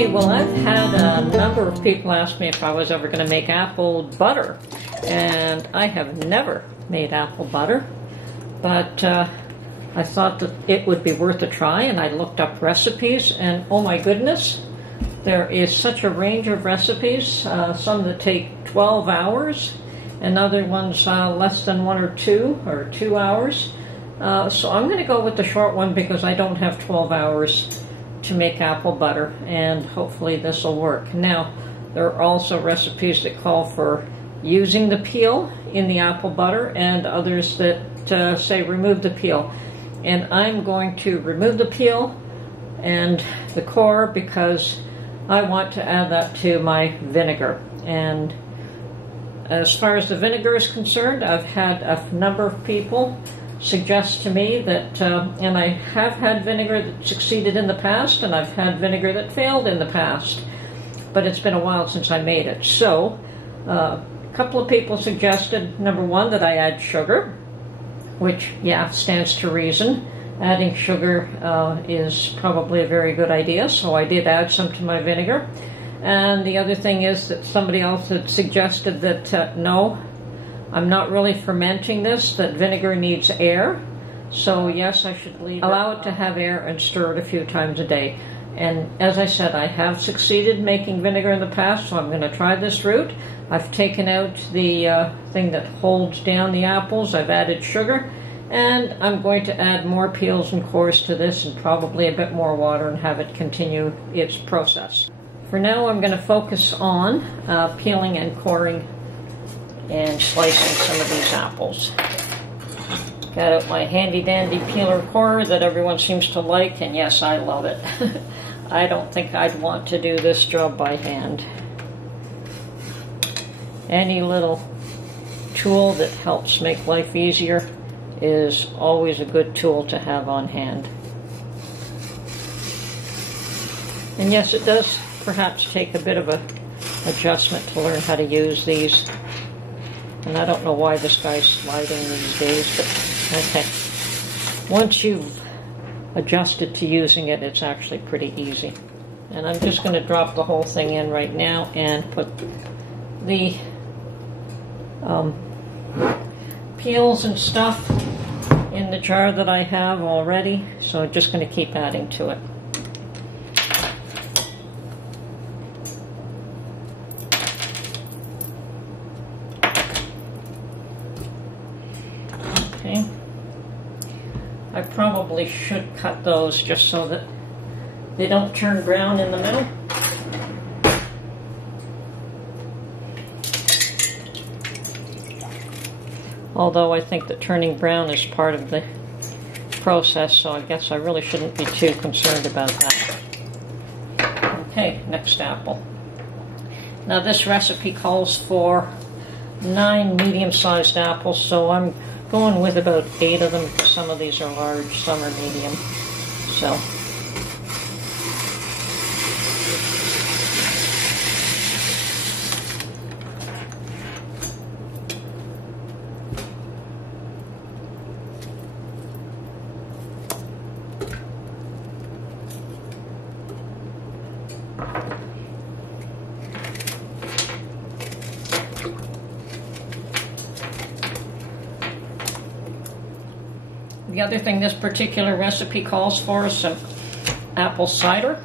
Okay, well, I've had a number of people ask me if I was ever going to make apple butter, and I have never made apple butter, but I thought that it would be worth a try, and I looked up recipes, and oh my goodness, there is such a range of recipes, some that take 12 hours, and other ones less than 1 or 2 hours. So I'm going to go with the short one because I don't have 12 hours to make apple butter, and hopefully this will work. Now, there are also recipes that call for using the peel in the apple butter, and others that say remove the peel. And I'm going to remove the peel and the core because I want to add that to my vinegar. And as far as the vinegar is concerned, I've had a number of people suggest to me that, and I have had vinegar that succeeded in the past, and I've had vinegar that failed in the past, but it's been a while since I made it. So, a couple of people suggested, number one, that I add sugar, which, yeah, stands to reason. Adding sugar is probably a very good idea, so I did add some to my vinegar. And the other thing is that somebody else had suggested that, no, I'm not really fermenting this, that vinegar needs air. So yes, I should allow it to have air and stir it a few times a day. And as I said, I have succeeded making vinegar in the past, so I'm going to try this route. I've taken out the thing that holds down the apples. I've added sugar, and I'm going to add more peels and cores to this, and probably a bit more water, and have it continue its process. For now, I'm going to focus on peeling and coring and slicing some of these apples. Got out my handy dandy peeler corer that everyone seems to like, and yes, I love it. I don't think I'd want to do this job by hand. Any little tool that helps make life easier is always a good tool to have on hand. And yes, it does perhaps take a bit of a adjustment to learn how to use these. And I don't know why this guy's sliding these days, but okay. Once you've adjusted to using it, it's actually pretty easy. And I'm just going to drop the whole thing in right now and put the peels and stuff in the jar that I have already. So I'm just going to keep adding to it. Okay. I probably should cut those just so that they don't turn brown in the middle. Although I think that turning brown is part of the process, so I guess I really shouldn't be too concerned about that. Okay, next apple. Now this recipe calls for 9 medium-sized apples, so I'm going with about 8 of them, because some of these are large, some are medium. So the other thing this particular recipe calls for is some apple cider.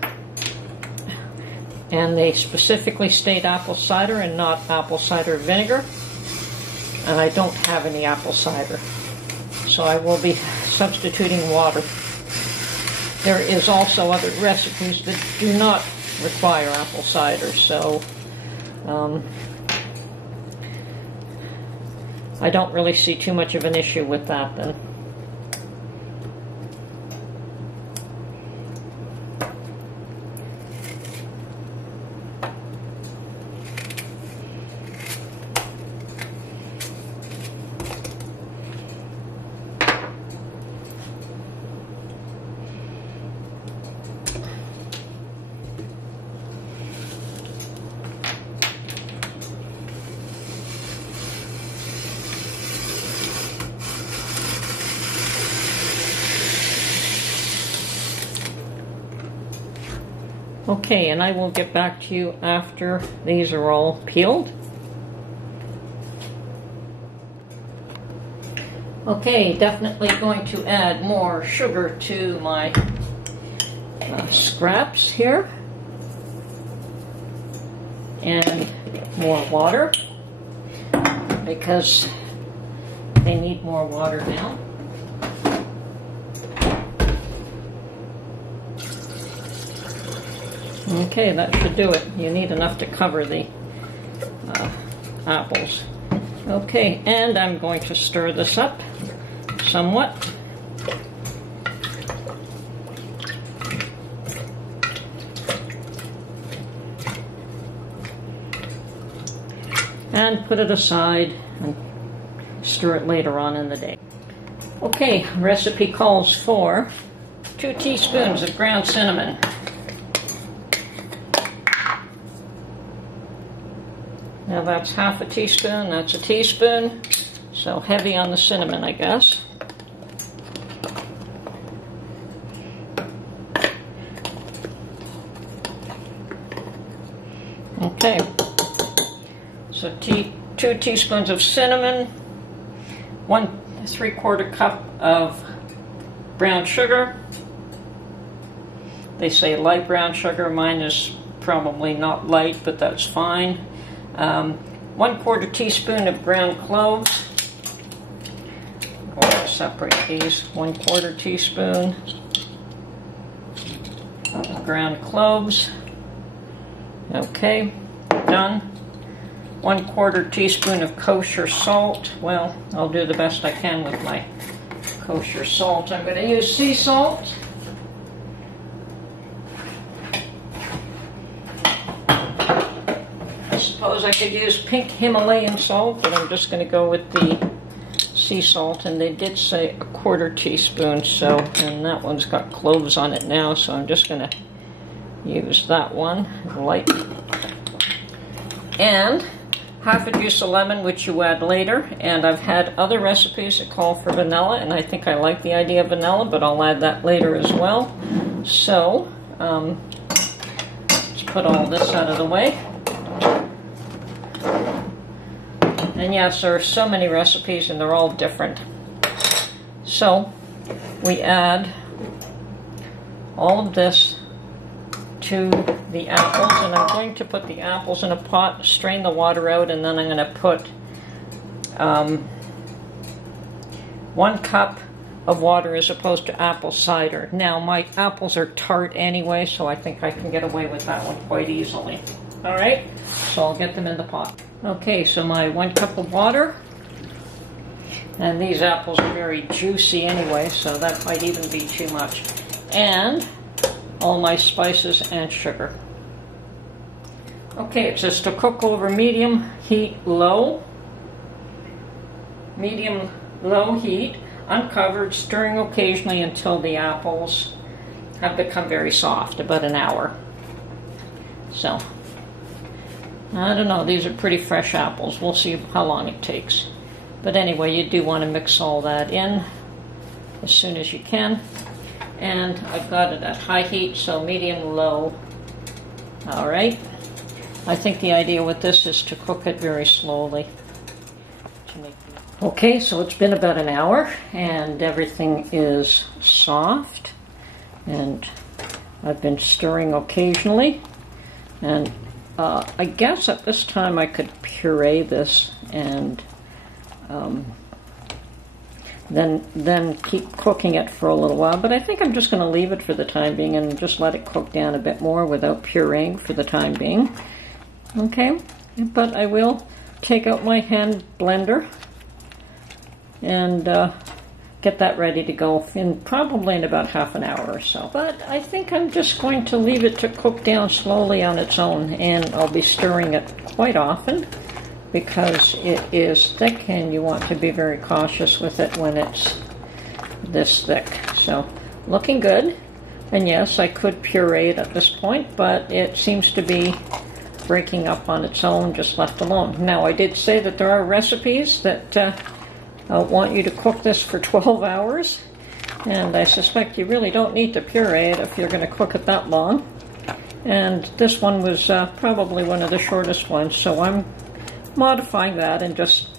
And they specifically state apple cider and not apple cider vinegar. And I don't have any apple cider, so I will be substituting water. There is also other recipes that do not require apple cider, so I don't really see too much of an issue with that then. Okay, and I will get back to you after these are all peeled. Okay, definitely going to add more sugar to my scraps here. And more water, because they need more water now. Okay, that should do it. You need enough to cover the apples. Okay, and I'm going to stir this up somewhat. And put it aside and stir it later on in the day. Okay, recipe calls for 2 teaspoons of ground cinnamon. Now that's half a teaspoon, that's a teaspoon, so heavy on the cinnamon, I guess. Okay. So 2 teaspoons of cinnamon, 1 3/4 cup of brown sugar. They say light brown sugar. Mine is probably not light, but that's fine. 1/4 teaspoon of ground cloves. I'm going to separate these. 1/4 teaspoon of ground cloves. Okay, done. 1/4 teaspoon of kosher salt. Well, I'll do the best I can with my kosher salt. I'm going to use sea salt. I suppose I could use pink Himalayan salt, but I'm just going to go with the sea salt. And they did say 1/4 teaspoon, so, and that one's got cloves on it now, so I'm just going to use that one, light. And half a juice of lemon, which you add later. And I've had other recipes that call for vanilla, and I think I like the idea of vanilla, but I'll add that later as well. So, let's put all this out of the way. And yes, there are so many recipes, and they're all different. So, we add all of this to the apples, and I'm going to put the apples in a pot, strain the water out, and then I'm going to put 1 cup of water as opposed to apple cider. Now, my apples are tart anyway, so I think I can get away with that one quite easily. All right, so I'll get them in the pot. Okay, so my 1 cup of water, and these apples are very juicy anyway, so that might even be too much. And all my spices and sugar. Okay, it says to cook over medium heat low. Medium low heat, uncovered, stirring occasionally until the apples have become very soft, about an hour. So, I don't know, these are pretty fresh apples. We'll see how long it takes. But anyway, you do want to mix all that in as soon as you can. And I've got it at high heat, so medium-low. All right. I think the idea with this is to cook it very slowly. Okay, so it's been about an hour, and everything is soft. And I've been stirring occasionally. And I guess at this time I could puree this and then keep cooking it for a little while, but I think I'm just going to leave it for the time being and just let it cook down a bit more without pureeing for the time being. Okay, but I will take out my hand blender and get that ready to go probably in about half an hour or so. But I think I'm just going to leave it to cook down slowly on its own, and I'll be stirring it quite often, because it is thick and you want to be very cautious with it when it's this thick. So, looking good. And yes, I could puree it at this point, but it seems to be breaking up on its own, just left alone. Now, I did say that there are recipes that want you to cook this for 12 hours, and I suspect you really don't need to puree it if you're going to cook it that long. And this one was probably one of the shortest ones, so I'm modifying that and just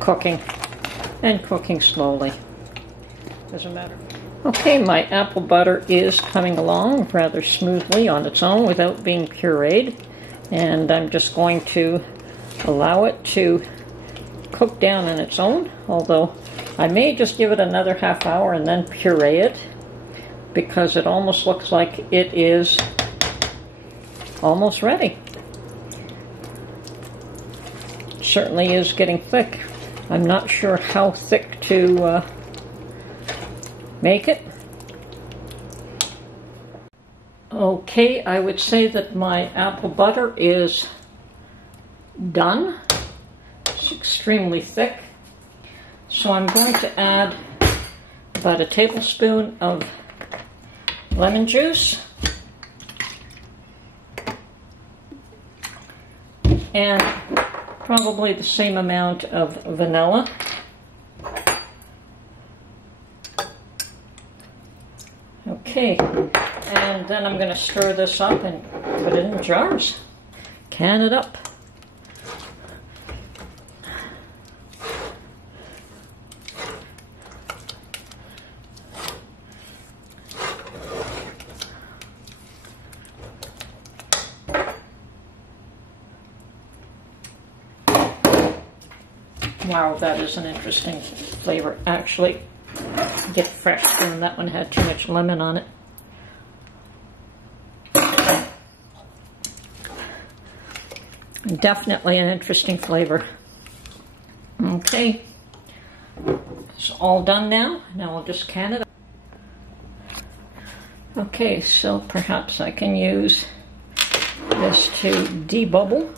cooking, and cooking slowly. Doesn't matter. Okay, my apple butter is coming along rather smoothly on its own without being pureed, and I'm just going to allow it to cook down on its own, although I may just give it another half hour and then puree it, because it almost looks like it is almost ready. It certainly is getting thick. I'm not sure how thick to make it. Okay, I would say that my apple butter is done. It's extremely thick. So I'm going to add about a tablespoon of lemon juice and probably the same amount of vanilla. Okay, and then I'm going to stir this up and put it in jars. Can it up. Wow, that is an interesting flavor. Actually, get fresh spoon. That one had too much lemon on it. Definitely an interesting flavor. Okay, it's all done now. Now we'll just can it up. Okay, so perhaps I can use this to debubble.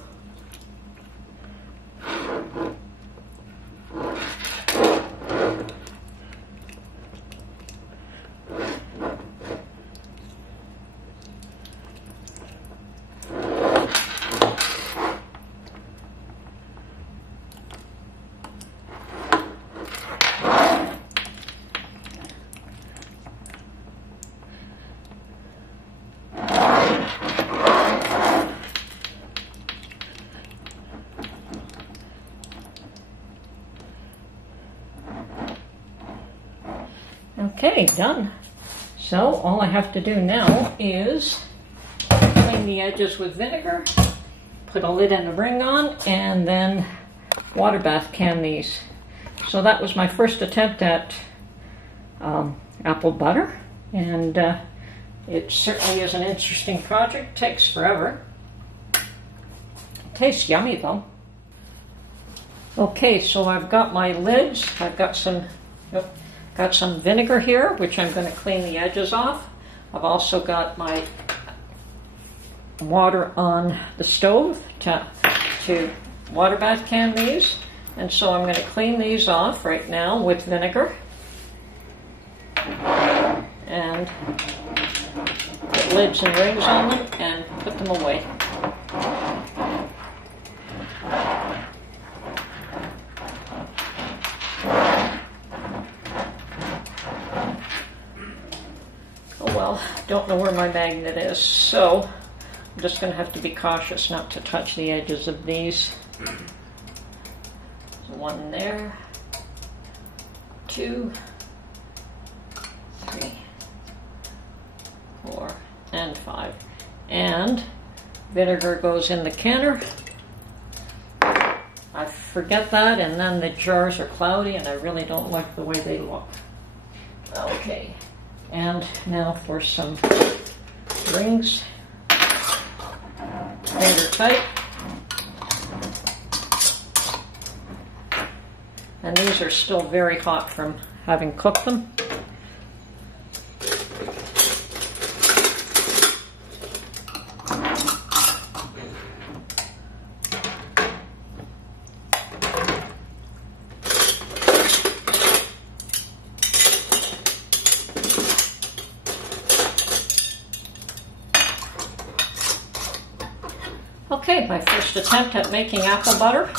Okay, done. So all I have to do now is clean the edges with vinegar, put a lid and a ring on, and then water bath can these. So that was my first attempt at apple butter, and it certainly is an interesting project. Takes forever. It tastes yummy though. Okay, so I've got my lids. I've got some vinegar here, which I'm going to clean the edges off. I've also got my water on the stove to water bath can these. And so I'm going to clean these off right now with vinegar. And put lids and rings on them and put them away. Well, don't know where my magnet is, so I'm just going to have to be cautious not to touch the edges of these. There's one there, 2, 3, 4, and 5. And vinegar goes in the canner. I forget that, and then the jars are cloudy, and I really don't like the way they look. Okay. And now for some rings, finger tight. And these are still very hot from having cooked them. Okay, my first attempt at making apple butter,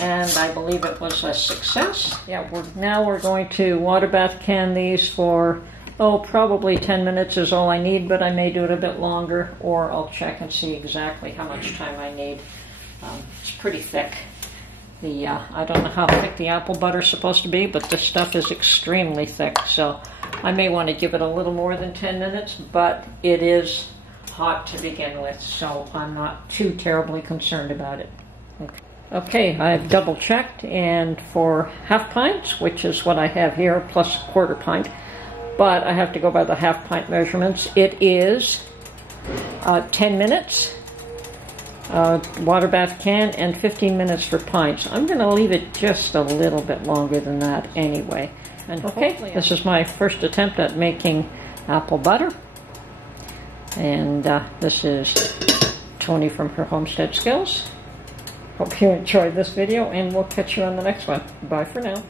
and I believe it was a success. Yeah, now we're going to water bath can these for Oh, probably 10 minutes is all I need, but I may do it a bit longer, or I'll check and see exactly how much time I need. It's pretty thick. I don't know how thick the apple butter is supposed to be, but this stuff is extremely thick, so I may want to give it a little more than 10 minutes, but it is hot to begin with, so I'm not too terribly concerned about it. Okay, I've double checked, and for half pints, which is what I have here, plus a quarter pint, but I have to go by the half pint measurements, it is 10 minutes. Water bath can, and 15 minutes for pints. I'm going to leave it just a little bit longer than that anyway. And okay, this is my first attempt at making apple butter. And this is Tony from her Homestead Skills. Hope you enjoyed this video, and we'll catch you on the next one. Bye for now.